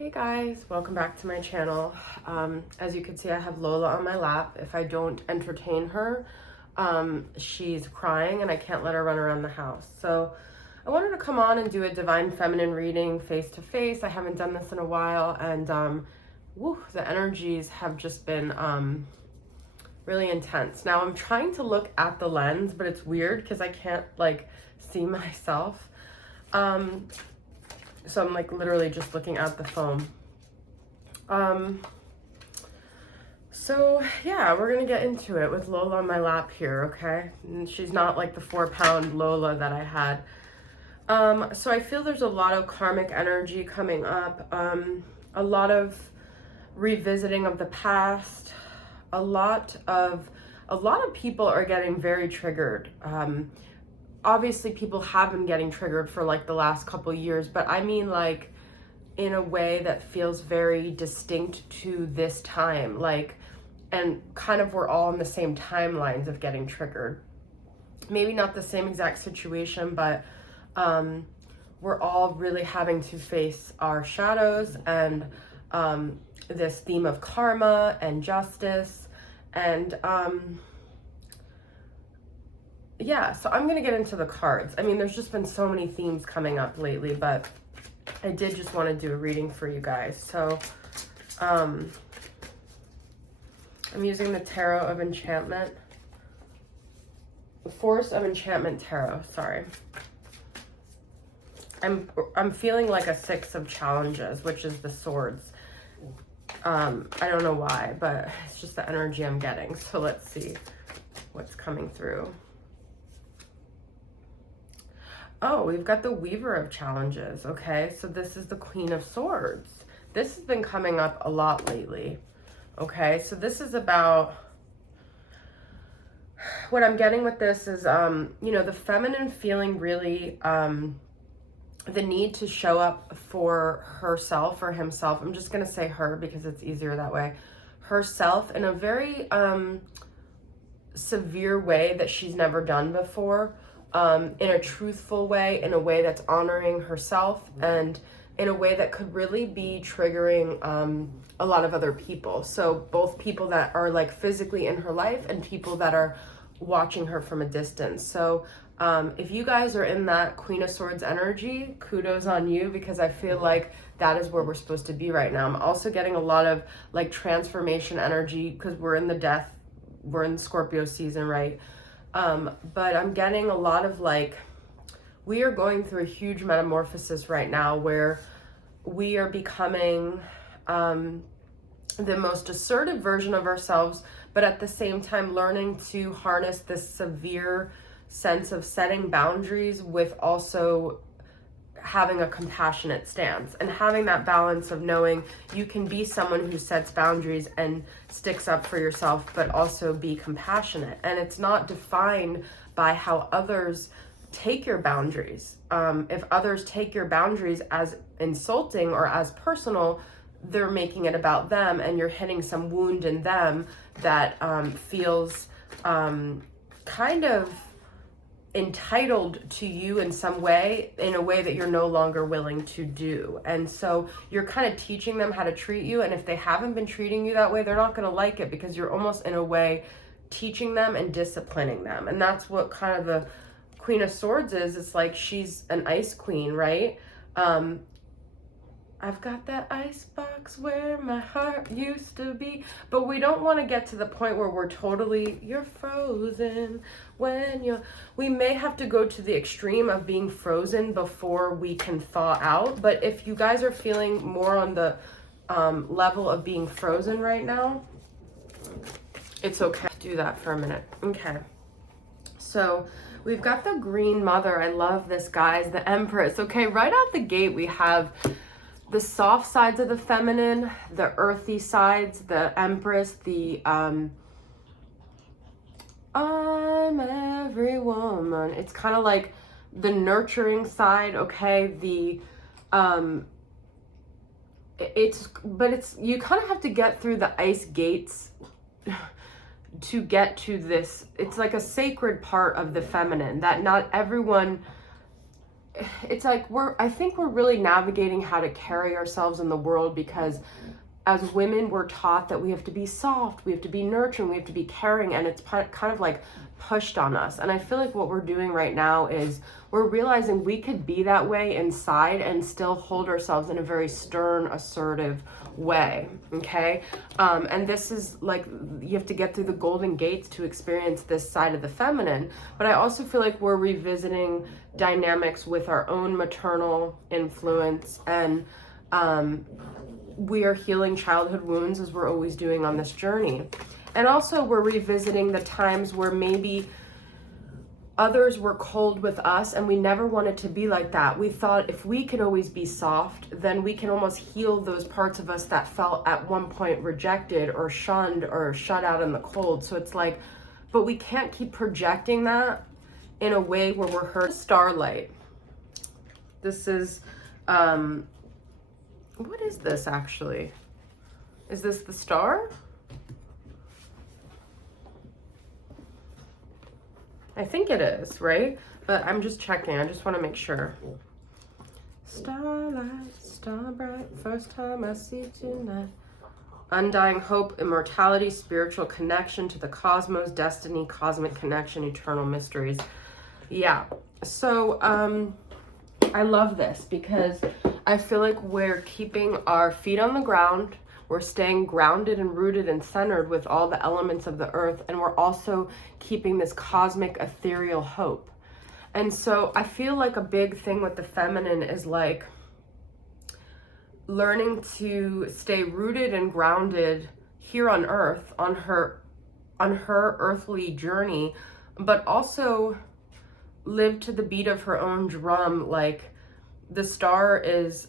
Hey guys, welcome back to my channel. As you can see, I have Lola on my lap. If I don't entertain her, she's crying and I can't let her run around the house. So I wanted to come on and do a divine feminine reading face to face. I haven't done this in a while, and the energies have just been really intense. Now I'm trying to look at the lens, but it's weird because I can't like see myself. So I'm like literally just looking at the foam. So yeah, we're gonna get into it with Lola on my lap here, okay? And she's not like the 4-pound Lola that I had. So I feel there's a lot of karmic energy coming up, a lot of revisiting of the past, a lot of people are getting very triggered. Obviously people have been getting triggered for like the last couple years, but I mean like in a way that feels very distinct to this time, like, and kind of we're all on the same timelines of getting triggered. Maybe not the same exact situation, but we're all really having to face our shadows and this theme of karma and justice and yeah, so I'm gonna get into the cards. I mean, there's just been so many themes coming up lately, but I did just want to do a reading for you guys. So I'm using the Tarot of Enchantment, the Force of Enchantment Tarot. Sorry, I'm feeling like a 6 of Challenges, which is the swords. I don't know why, but it's just the energy I'm getting. So let's see what's coming through. Oh, we've got the Weaver of Challenges. Okay, so this is the Queen of Swords. This has been coming up a lot lately. Okay, so this is about, what I'm getting with this is, you know, the feminine feeling really, the need to show up for herself or himself. I'm just going to say her because it's easier that way. Herself in a very severe way that she's never done before. In a truthful way, in a way that's honoring herself, and in a way that could really be triggering a lot of other people. So both people that are like physically in her life and people that are watching her from a distance. So if you guys are in that Queen of Swords energy, kudos on you, because I feel like that is where we're supposed to be right now. I'm also getting a lot of like transformation energy because we're in the Scorpio season, right? But I'm getting a lot of like, we are going through a huge metamorphosis right now where we are becoming the most assertive version of ourselves, but at the same time learning to harness this severe sense of setting boundaries with also having a compassionate stance and having that balance of knowing you can be someone who sets boundaries and sticks up for yourself, but also be compassionate. And it's not defined by how others take your boundaries. If others take your boundaries as insulting or as personal, they're making it about them and you're hitting some wound in them that feels kind of entitled to you in some way, in a way that you're no longer willing to do. And so you're kind of teaching them how to treat you, and if they haven't been treating you that way, they're not going to like it, because you're almost in a way teaching them and disciplining them. And that's what kind of the Queen of Swords is. It's like she's an ice queen, right? I've got that ice box where my heart used to be. But we don't want to get to the point where we're totally, you're frozen when you're, we may have to go to the extreme of being frozen before we can thaw out. But if you guys are feeling more on the level of being frozen right now, it's okay. Do that for a minute. Okay. So we've got the Green Mother. I love this, guys. The Empress. Okay, right out the gate, we have the soft sides of the feminine, the earthy sides, the Empress, the I'm every woman. It's kind of like the nurturing side, okay? The it's you kind of have to get through the ice gates to get to this. It's like a sacred part of the feminine that not everyone it's like I think we're really navigating how to carry ourselves in the world, because as women, we're taught that we have to be soft, we have to be nurturing, we have to be caring, and it's kind of like pushed on us. And I feel like what we're doing right now is we're realizing we could be that way inside and still hold ourselves in a very stern, assertive way, okay? And this is like, you have to get through the golden gates to experience this side of the feminine. But I also feel like we're revisiting dynamics with our own maternal influence, and we are healing childhood wounds, as we're always doing on this journey. And also we're revisiting the times where maybe others were cold with us and we never wanted to be like that. We thought if we could always be soft, then we can almost heal those parts of us that felt at one point rejected or shunned or shut out in the cold. So it's like, but we can't keep projecting that in a way where we're hurt. Starlight. This is, what is this actually? Is this the star? I think it is, right? But I'm just checking. I just want to make sure. Starlight, star bright, first time I see tonight. Undying hope, immortality, spiritual connection to the cosmos, destiny, cosmic connection, eternal mysteries. Yeah. So, I love this because I feel like we're keeping our feet on the ground. We're staying grounded and rooted and centered with all the elements of the earth. And we're also keeping this cosmic ethereal hope. And so I feel like a big thing with the feminine is like learning to stay rooted and grounded here on earth, on her earthly journey, but also live to the beat of her own drum. Like the star is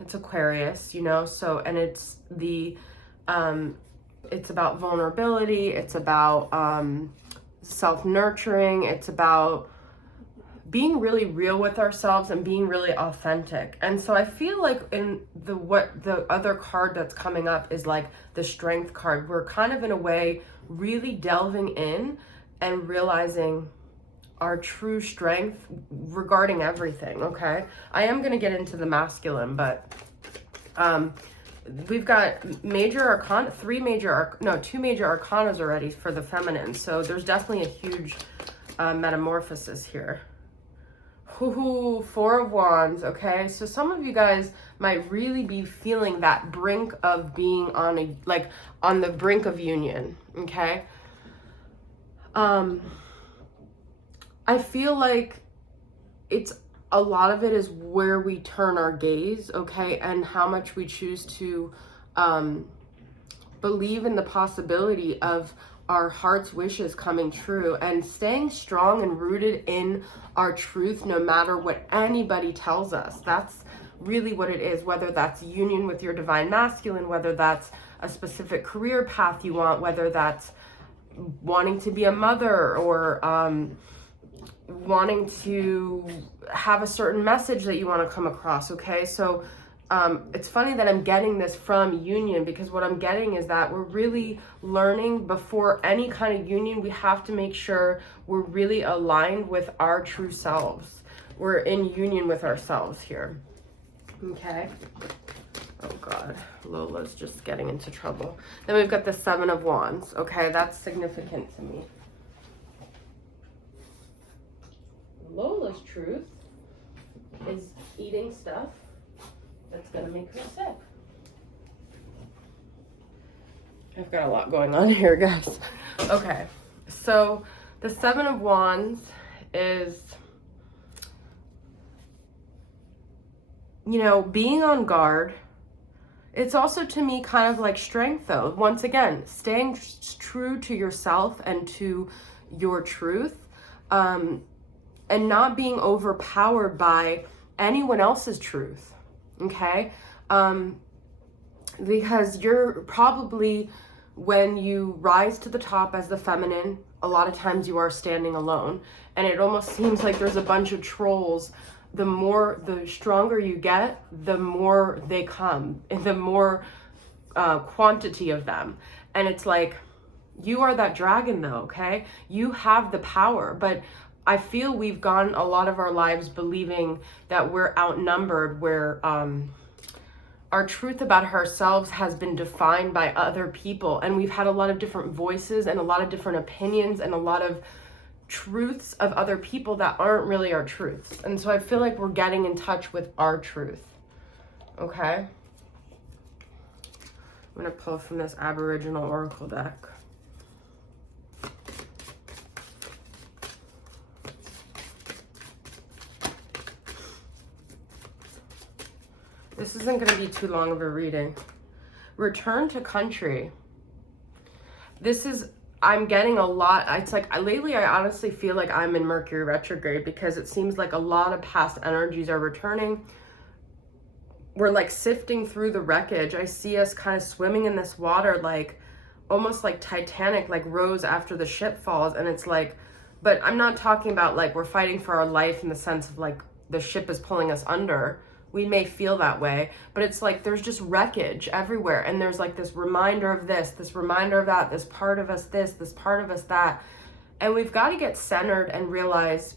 it's Aquarius, you know, so, and it's about vulnerability, it's about self-nurturing, it's about being really real with ourselves and being really authentic. And so I feel like in the other card that's coming up is like the Strength card. We're kind of in a way really delving in and realizing our true strength regarding everything, okay? I am going to get into the masculine, but we've got two major arcanas already for the feminine, so there's definitely a huge metamorphosis here. Ooh, Four of Wands, okay? So some of you guys might really be feeling that brink of being on the brink of union, okay? I feel like a lot of it is where we turn our gaze, okay? And how much we choose to believe in the possibility of our heart's wishes coming true and staying strong and rooted in our truth no matter what anybody tells us. That's really what it is, whether that's union with your divine masculine, whether that's a specific career path you want, whether that's wanting to be a mother or wanting to have a certain message that you want to come across, okay? So it's funny that I'm getting this from union, because what I'm getting is that we're really learning before any kind of union, we have to make sure we're really aligned with our true selves. We're in union with ourselves here, okay? Oh God, Lola's just getting into trouble. Then we've got the Seven of Wands, okay? That's significant to me. Lola's truth is eating stuff that's gonna make her sick. I've got a lot going on here, guys. Okay, so the Seven of Wands is, you know, being on guard. It's also to me kind of like strength though. Once again, staying true to yourself and to your truth, and not being overpowered by anyone else's truth, okay? Because you're probably, when you rise to the top as the feminine, a lot of times you are standing alone. And it almost seems like there's a bunch of trolls. The stronger you get, the more they come, and the more quantity of them. And it's like, you are that dragon though, okay? You have the power, but I feel we've gone a lot of our lives believing that we're outnumbered, where our truth about ourselves has been defined by other people, and we've had a lot of different voices and a lot of different opinions and a lot of truths of other people that aren't really our truths. And so I feel like we're getting in touch with our truth. Okay? I'm going to pull from this Aboriginal Oracle deck. This isn't going to be too long of a reading. Return to country. This is, I'm getting a lot. It's like lately I honestly feel like I'm in Mercury retrograde, because it seems like a lot of past energies are returning. We're like sifting through the wreckage. I see us kind of swimming in this water, like almost like Titanic, like Rose after the ship falls. And it's like, but I'm not talking about like we're fighting for our life in the sense of like the ship is pulling us under. We may feel that way, but it's like there's just wreckage everywhere, and there's like this reminder of this reminder of that, this part of us this part of us that. And we've got to get centered and realize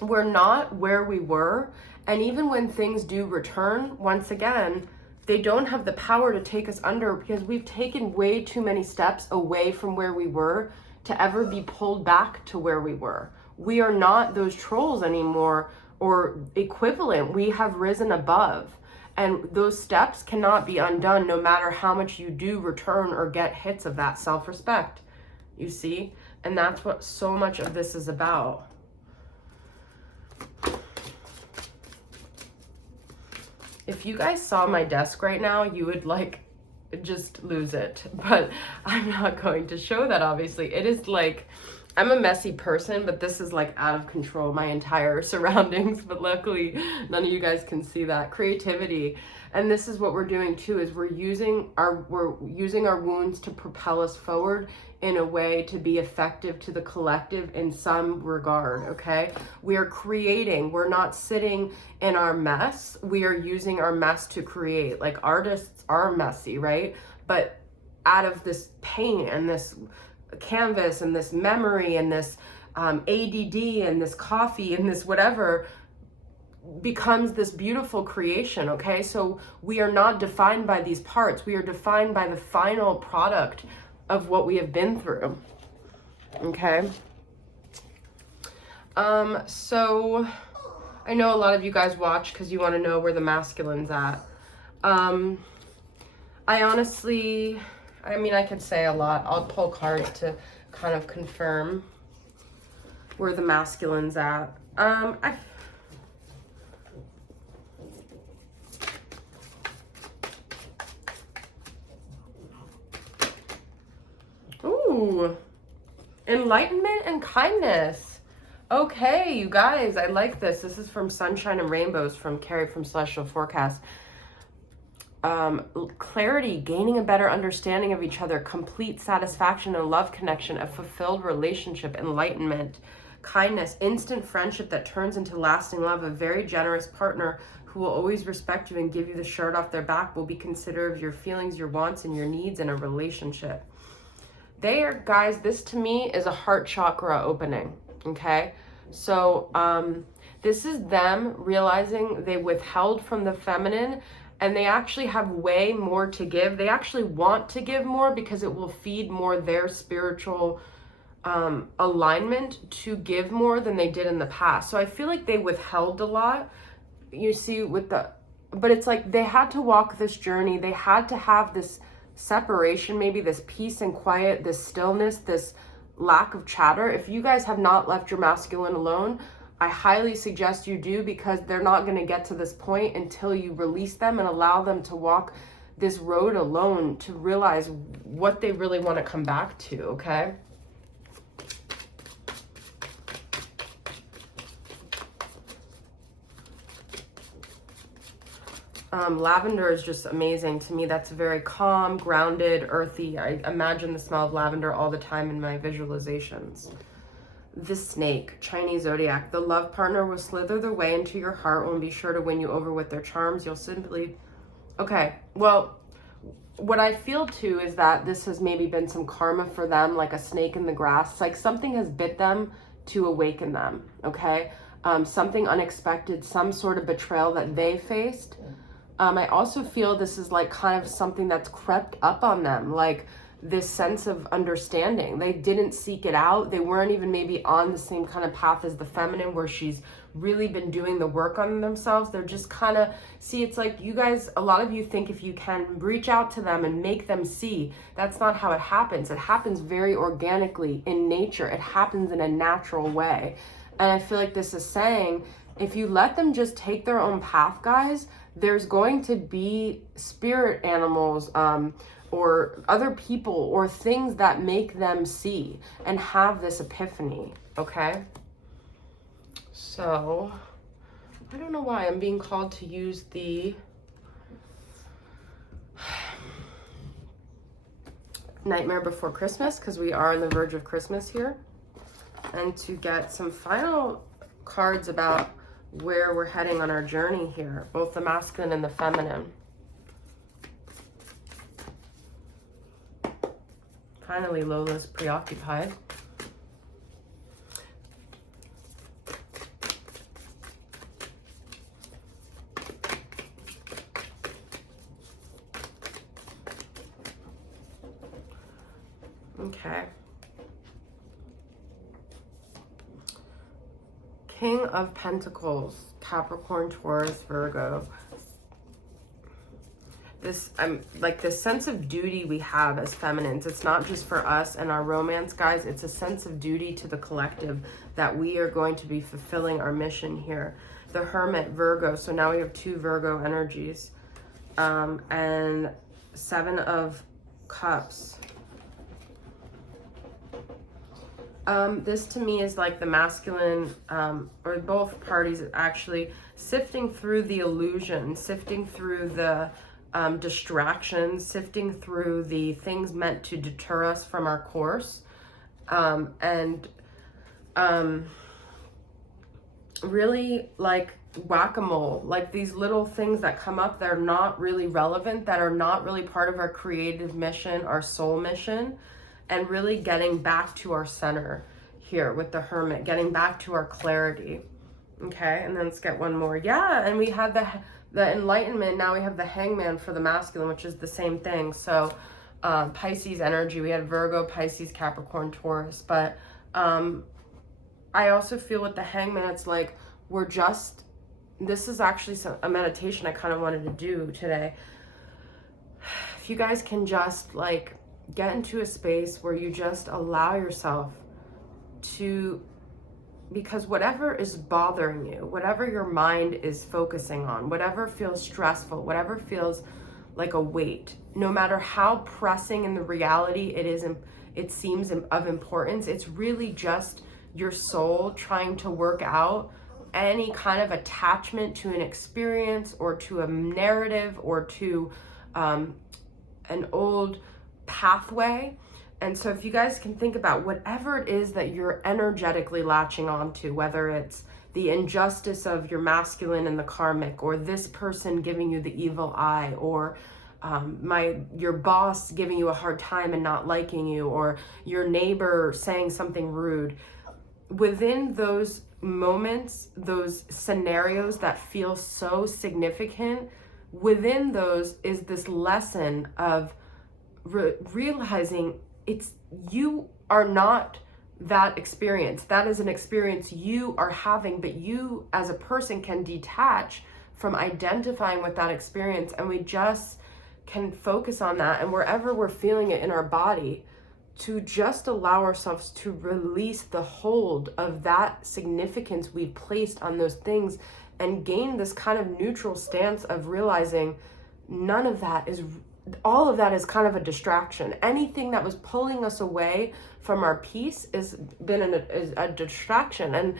we're not where we were. And even when things do return, once again, they don't have the power to take us under, because we've taken way too many steps away from where we were to ever be pulled back to where we were. We are not those trolls anymore, or equivalent. We have risen above, and those steps cannot be undone, no matter how much you do return or get hits of that self-respect, you see? And that's what so much of this is about. If you guys saw my desk right now, you would like just lose it, but I'm not going to show that, obviously. It is like, I'm a messy person, but this is like out of control, my entire surroundings, but luckily none of you guys can see that. Creativity. And this is what we're doing too, is we're using our wounds to propel us forward in a way to be effective to the collective in some regard, okay? We are creating, we're not sitting in our mess, we are using our mess to create. Like artists are messy, right? But out of this pain and this canvas and this memory and this ADD and this coffee and this whatever becomes this beautiful creation, okay? So we are not defined by these parts. We are defined by the final product of what we have been through, okay? So I know a lot of you guys watch because you want to know where the masculine's at. I honestly, I mean, I could say a lot. I'll pull cards to kind of confirm where the masculine's at. Ooh, enlightenment and kindness. Okay, you guys, I like this. This is from Sunshine and Rainbows from Carrie from Celestial Forecast. Clarity, gaining a better understanding of each other, complete satisfaction and love connection, a fulfilled relationship, enlightenment, kindness, instant friendship that turns into lasting love, a very generous partner who will always respect you and give you the shirt off their back, will be considerate of your feelings, your wants, and your needs in a relationship. They are, guys, this to me is a heart chakra opening, okay? So this is them realizing they withheld from the feminine, and they actually have way more to give. They actually want to give more because it will feed more their spiritual alignment to give more than they did in the past. So I feel like they withheld a lot, you see, but it's like they had to walk this journey. They had to have this separation, maybe this peace and quiet, this stillness, this lack of chatter. If you guys have not left your masculine alone, I highly suggest you do, because they're not going to get to this point until you release them and allow them to walk this road alone to realize what they really want to come back to, okay? Lavender is just amazing to me. That's very calm, grounded, earthy. I imagine the smell of lavender all the time in my visualizations. The snake, Chinese zodiac. The love partner will slither their way into your heart and be sure to win you over with their charms. You'll simply... Okay, well, what I feel too is that this has maybe been some karma for them, like a snake in the grass. It's like something has bit them to awaken them, okay? Something unexpected, some sort of betrayal that they faced. I also feel this is like kind of something that's crept up on them, like this sense of understanding. They didn't seek it out. They weren't even maybe on the same kind of path as the feminine, where she's really been doing the work on themselves. They're just kind of, see, it's like you guys, a lot of you think if you can reach out to them and make them see, that's not how it happens. It happens very organically in nature. It happens in a natural way. And I feel like this is saying, if you let them just take their own path, guys, there's going to be spirit animals, or other people or things that make them see and have this epiphany, okay? So, I don't know why I'm being called to use the Nightmare Before Christmas, because we are on the verge of Christmas here, and to get some final cards about where we're heading on our journey here, both the masculine and the feminine. Finally, Lola's preoccupied. Okay. King of Pentacles, Capricorn, Taurus, Virgo. This, like this sense of duty we have as feminines. It's not just for us and our romance, guys. It's a sense of duty to the collective that we are going to be fulfilling our mission here. The Hermit, Virgo. So now we have 2 Virgo energies. And 7 of Cups. This to me is like the masculine, or both parties actually sifting through the illusion, sifting through the distractions, sifting through the things meant to deter us from our course, and really like whack-a-mole, like these little things that come up that are not really relevant, that are not really part of our creative mission, our soul mission, and really getting back to our center here with the Hermit, getting back to our clarity. Okay, and then let's get one more. Yeah, and we had the Enlightenment. Now we have the Hangman for the masculine, which is the same thing. So Pisces energy. We had Virgo, Pisces, Capricorn, Taurus. But I also feel with the Hangman, it's like we're just, this is actually a meditation I kind of wanted to do today. If you guys can just like get into a space where you just allow yourself to, because whatever is bothering you, whatever your mind is focusing on, whatever feels stressful, whatever feels like a weight, no matter how pressing in the reality it seems of importance, it's really just your soul trying to work out any kind of attachment to an experience or to a narrative or to an old pathway. And so if you guys can think about whatever it is that you're energetically latching onto, whether it's the injustice of your masculine and the karmic, or this person giving you the evil eye, or your boss giving you a hard time and not liking you, or your neighbor saying something rude, within those moments, those scenarios that feel so significant, within those is this lesson of realizing you are not that experience. That is an experience you are having, but you as a person can detach from identifying with that experience, and we just can focus on that, and wherever we're feeling it in our body, to just allow ourselves to release the hold of that significance we've placed on those things, and gain this kind of neutral stance of realizing all of that is kind of a distraction. Anything that was pulling us away from our peace is a distraction. And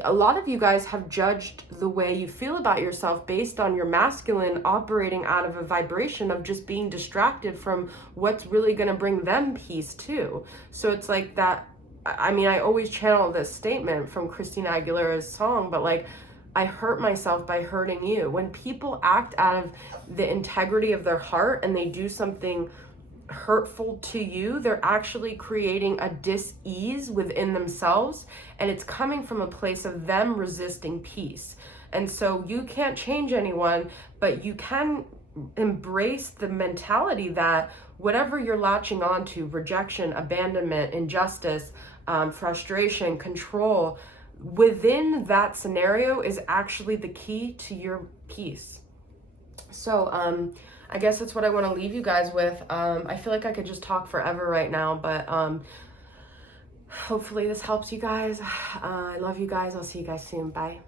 a lot of you guys have judged the way you feel about yourself based on your masculine operating out of a vibration of just being distracted from what's really going to bring them peace too. So it's like that. I mean, I always channel this statement from Christina Aguilera's song, but like, I hurt myself by hurting you. When people act out of the integrity of their heart and they do something hurtful to you, they're actually creating a dis-ease within themselves, and it's coming from a place of them resisting peace. And so you can't change anyone, but you can embrace the mentality that whatever you're latching onto, rejection, abandonment, injustice, frustration, control, within that scenario is actually the key to your peace. So I guess that's what I want to leave you guys with. I feel like I could just talk forever right now, but hopefully this helps you guys. I love you guys. I'll see you guys soon. Bye.